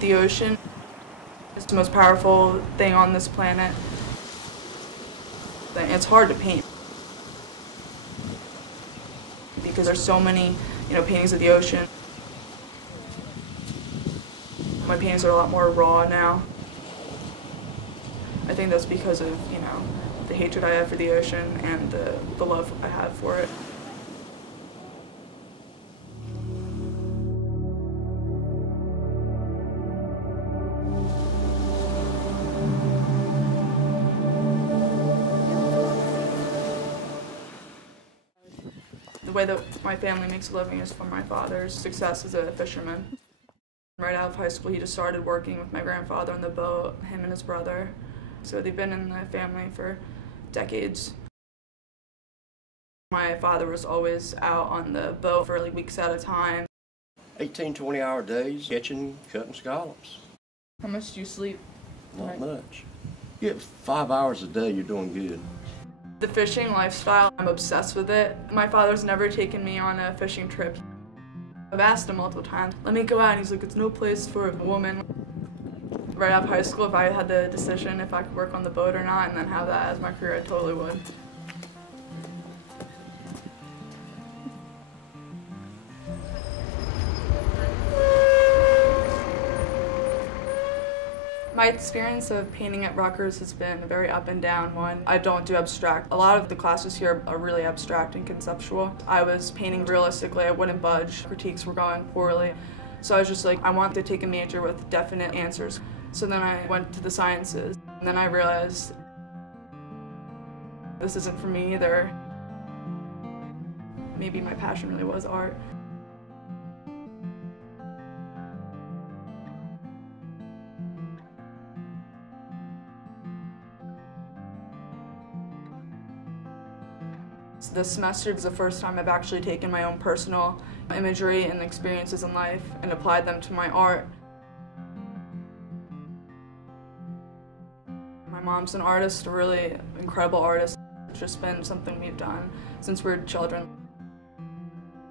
The ocean is the most powerful thing on this planet. It's hard to paint because there's so many, paintings of the ocean. My paintings are a lot more raw now. I think that's because of, the hatred I have for the ocean and the love I have for it. The way that my family makes a living is from my father's success as a fisherman. Right out of high school, he just started working with my grandfather on the boat, him and his brother. So they've been in the family for decades. My father was always out on the boat for like weeks at a time. 18, 20-hour days, catching, cutting scallops. How much do you sleep? Not much. You get 5 hours a day, you're doing good. The fishing lifestyle, I'm obsessed with it. My father's never taken me on a fishing trip. I've asked him multiple times, let me go out, and he's like, it's no place for a woman. Right out of high school, if I had the decision if I could work on the boat or not and then have that as my career, I totally would. My experience of painting at Rutgers has been a very up and down one. I don't do abstract. A lot of the classes here are really abstract and conceptual. I was painting realistically, I wouldn't budge. Critiques were going poorly. So I was just like, I want to take a major with definite answers. So then I went to the sciences, and then I realized this isn't for me either. Maybe my passion really was art. This semester was the first time I've actually taken my own personal imagery and experiences in life and applied them to my art. My mom's an artist, a really incredible artist. It's just been something we've done since we were children.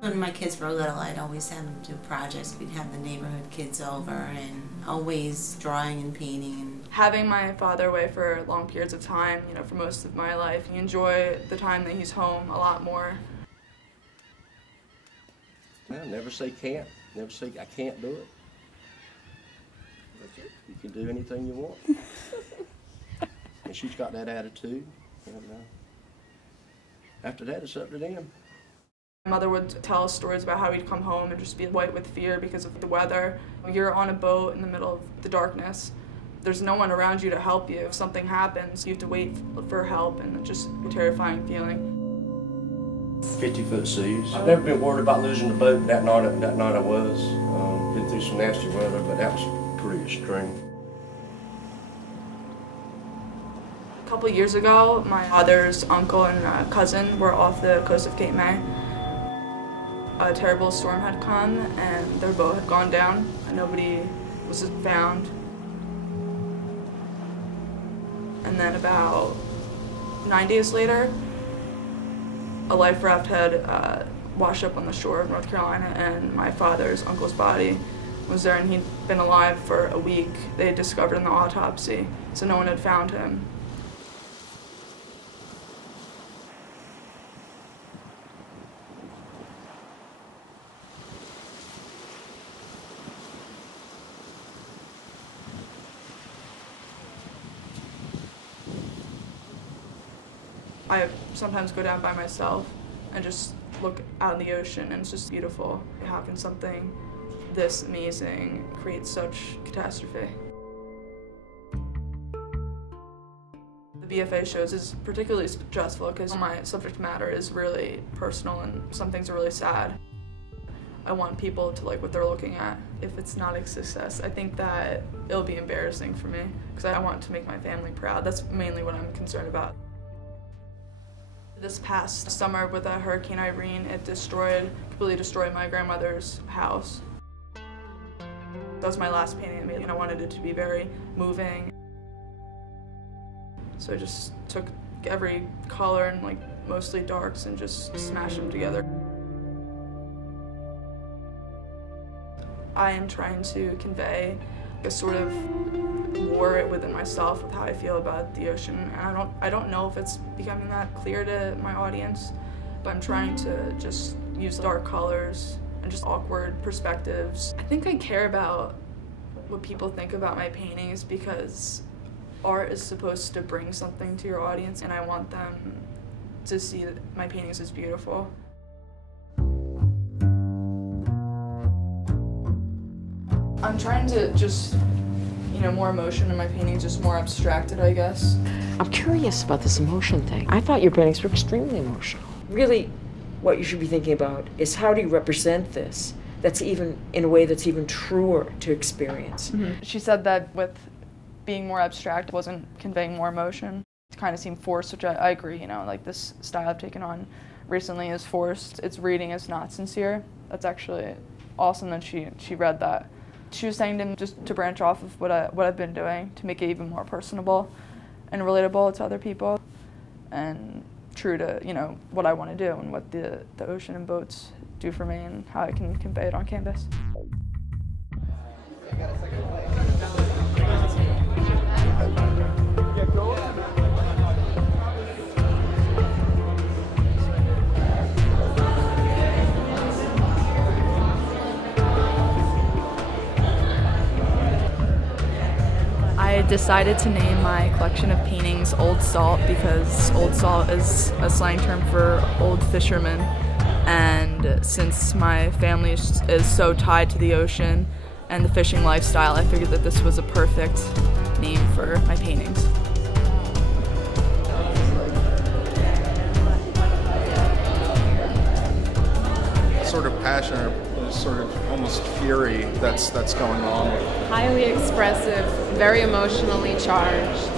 When my kids were little, I'd always have them do projects. We'd have the neighborhood kids over and always drawing and painting. Having my father away for long periods of time, for most of my life, you enjoy the time that he's home a lot more. Well, never say can't. Never say I can't do it. You can do anything you want. And she's got that attitude. After that, it's up to them. My mother would tell us stories about how we'd come home and just be white with fear because of the weather. You're on a boat in the middle of the darkness. There's no one around you to help you. If something happens, you have to wait for help, and it's just a terrifying feeling. 50-foot seas. I've never been worried about losing the boat. That night I was. Been through some nasty weather, but that was pretty extreme. A couple years ago, my father's uncle and cousin were off the coast of Cape May. A terrible storm had come, and their boat had gone down, and nobody was found. And then about 9 days later, a life raft had washed up on the shore of North Carolina, and my father's uncle's body was there, and he'd been alive for a week. They had discovered in the autopsy, so no one had found him. I sometimes go down by myself and just look out in the ocean, and it's just beautiful. How can something this amazing create such catastrophe? The BFA shows is particularly stressful because my subject matter is really personal and some things are really sad. I want people to like what they're looking at. If it's not a success, I think that it'll be embarrassing for me because I want to make my family proud. That's mainly what I'm concerned about. This past summer with Hurricane Irene, it completely destroyed my grandmother's house. That was my last painting I made, and I wanted it to be very moving. So I just took every color and mostly darks and just smashed them together. I am trying to convey I sort of war within myself with how I feel about the ocean, and I don't know if it's becoming that clear to my audience, but I'm trying to just use dark colors and just awkward perspectives. I think I care about what people think about my paintings because art is supposed to bring something to your audience, and I want them to see that my paintings as beautiful. I'm trying to just, more emotion in my paintings, just more abstracted, I guess. I'm curious about this emotion thing. I thought your paintings were extremely emotional. Really, what you should be thinking about is how do you represent this that's even, in a way that's even truer to experience. Mm-hmm. She said that with being more abstract wasn't conveying more emotion. It kind of seemed forced, which I agree, like this style I've taken on recently is forced. Its reading is not sincere. That's actually awesome that she read that. She was saying to branch off of what I've been doing to make it even more personable and relatable to other people and true to, what I want to do and what the ocean and boats do for me and how I can convey it on canvas. I decided to name my collection of paintings Old Salt because Old Salt is a slang term for old fishermen, and since my family is so tied to the ocean and the fishing lifestyle, I figured that this was a perfect name for my paintings. Sort of passion or sort of almost fury that's going on. Highly expressive, very emotionally charged.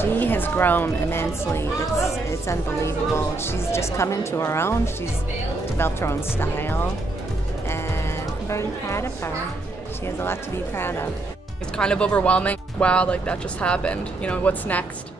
She has grown immensely. It's unbelievable. She's just come into her own. She's developed her own style, and I'm very proud of her. She has a lot to be proud of. It's kind of overwhelming. Wow, like that just happened. What's next?